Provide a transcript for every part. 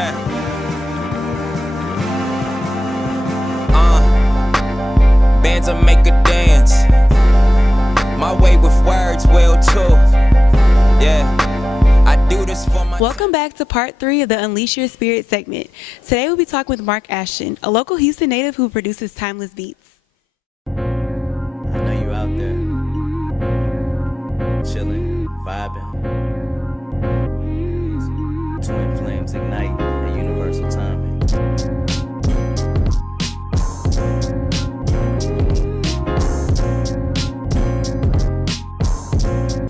Yeah. Bands will make a dance. My way with words will too. Yeah. I do this for my. Welcome back to part 3 of the Unleash Your Spirit segment. Today we'll be talking with Mark Ashton, a local Houston native who produces timeless beats. I know you out there, chilling, vibing. Twin flames ignite at universal timing.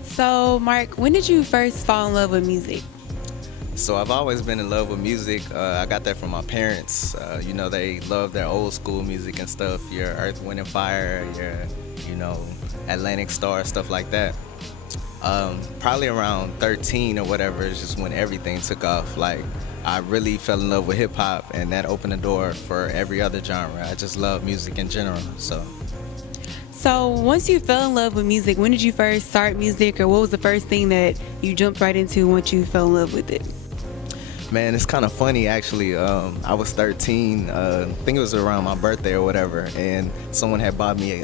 So, Mark, when did you first fall in love with music? So I've always been in love with music. I got that from my parents. You know, they love their old school music and stuff. Your Earth, Wind and Fire, your, Atlantic Star, stuff like that. Probably around 13 or whatever is just when everything took off. Like, I really fell in love with hip hop, and that opened the door for every other genre. I just love music in general. So once you fell in love with music, when did you first start music, or what was the first thing that you jumped right into once you fell in love with it? Man, it's kind of funny actually. I was 13, I think it was around my birthday or whatever, and someone had bought me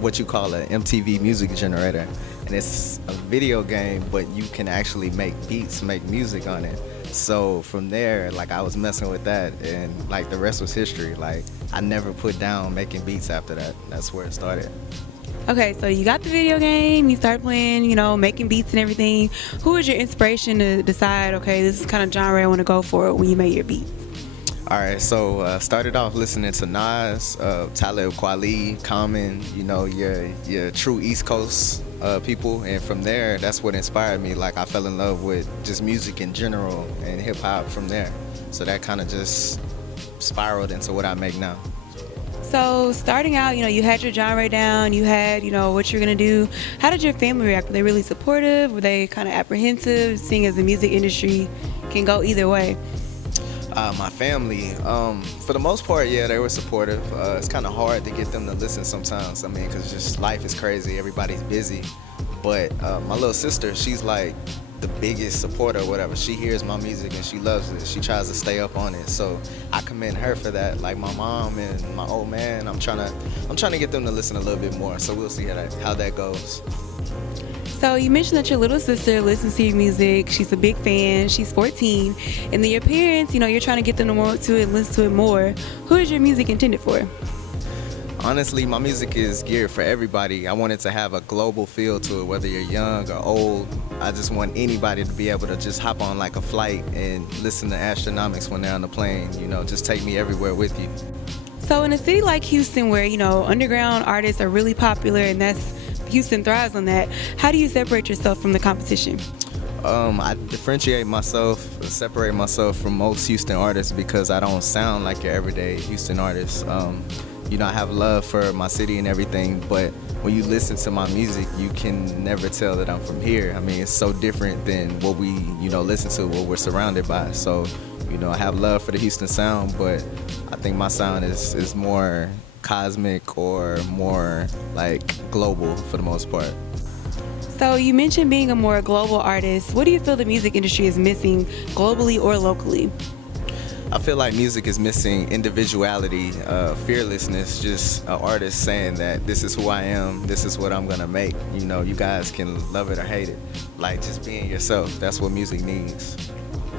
what you call an MTV music generator. And it's a video game, but you can actually make beats, make music on it. So from there, like, I was messing with that, and like the rest was history. Like, I never put down making beats after that. That's where it started. Okay, so you got the video game, you started playing, making beats and everything. Who was your inspiration to decide, okay, this is the kind of genre I want to go for when you made your beats? All right, so started off listening to Nas, Talib Kweli, Common, your true East Coast people, and from there, that's what inspired me. Like, I fell in love with just music in general and hip hop from there. So that kind of just spiraled into what I make now. So starting out, you had your genre down, you had, what you're going to do. How did your family react? Were they really supportive? Were they kind of apprehensive, seeing as the music industry can go either way? My family, for the most part, yeah, they were supportive. It's kind of hard to get them to listen sometimes. I mean, because just life is crazy, everybody's busy. But my little sister, she's like the biggest supporter or whatever. She hears my music and she loves it. She tries to stay up on it. So I commend her for that. Like, my mom and my old man, I'm trying to get them to listen a little bit more. So we'll see how that goes. So you mentioned that your little sister listens to your music. She's a big fan. She's 14. And then your parents, you're trying to get them to listen to it more. Who is your music intended for? Honestly, my music is geared for everybody. I want it to have a global feel to it, whether you're young or old. I just want anybody to be able to just hop on like a flight and listen to Astronomics when they're on the plane. Just take me everywhere with you. So in a city like Houston, where, underground artists are really popular, and Houston thrives on that, how do you separate yourself from the competition? I separate myself from most Houston artists because I don't sound like your everyday Houston artist. I have love for my city and everything, but when you listen to my music, you can never tell that I'm from here. I mean, it's so different than what we, listen to, what we're surrounded by. So, I have love for the Houston sound, but I think my sound is more cosmic or more like global for the most part. So you mentioned being a more global artist. What do you feel the music industry is missing globally or locally? I feel like music is missing individuality, fearlessness, just an artist saying that this is who I am, this is what I'm gonna make. You guys can love it or hate it. Like, just being yourself, that's what music needs.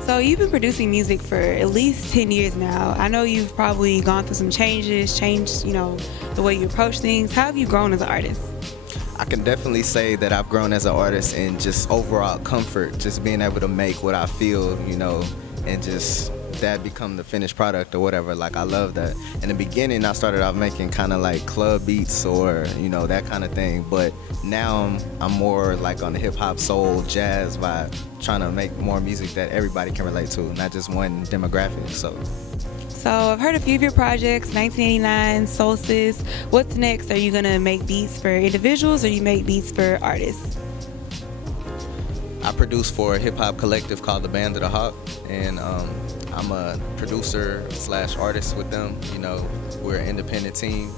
So you've been producing music for at least 10 years now. I know you've probably gone through some changes, changed, the way you approach things. How have you grown as an artist? I can definitely say that I've grown as an artist in just overall comfort, just being able to make what I feel, and just that become the finished product or whatever. Like, I love that. In the beginning, I started out making kind of like club beats or, that kind of thing. But now I'm more like on the hip hop, soul, jazz vibe, trying to make more music that everybody can relate to, not just one demographic. So I've heard a few of your projects, 1989, Solstice. What's next? Are you gonna make beats for individuals, or you make beats for artists? I produce for a hip-hop collective called the Band of the Hawk, and I'm a producer / artist with them. We're an independent team,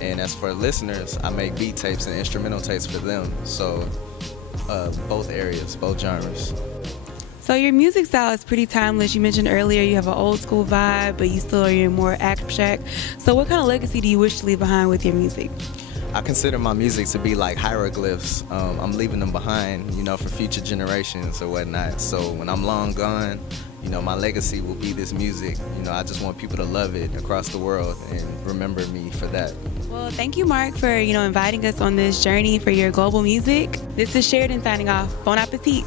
and as for listeners, I make beat tapes and instrumental tapes for them. So both areas, both genres. So your music style is pretty timeless. You mentioned earlier you have an old school vibe, but you still are in more abstract. So what kind of legacy do you wish to leave behind with your music? I consider my music to be like hieroglyphs. I'm leaving them behind, for future generations or whatnot. So when I'm long gone, my legacy will be this music. I just want people to love it across the world and remember me for that. Well, thank you, Mark, for inviting us on this journey for your global music. This is Sheridan signing off. Bon appetit.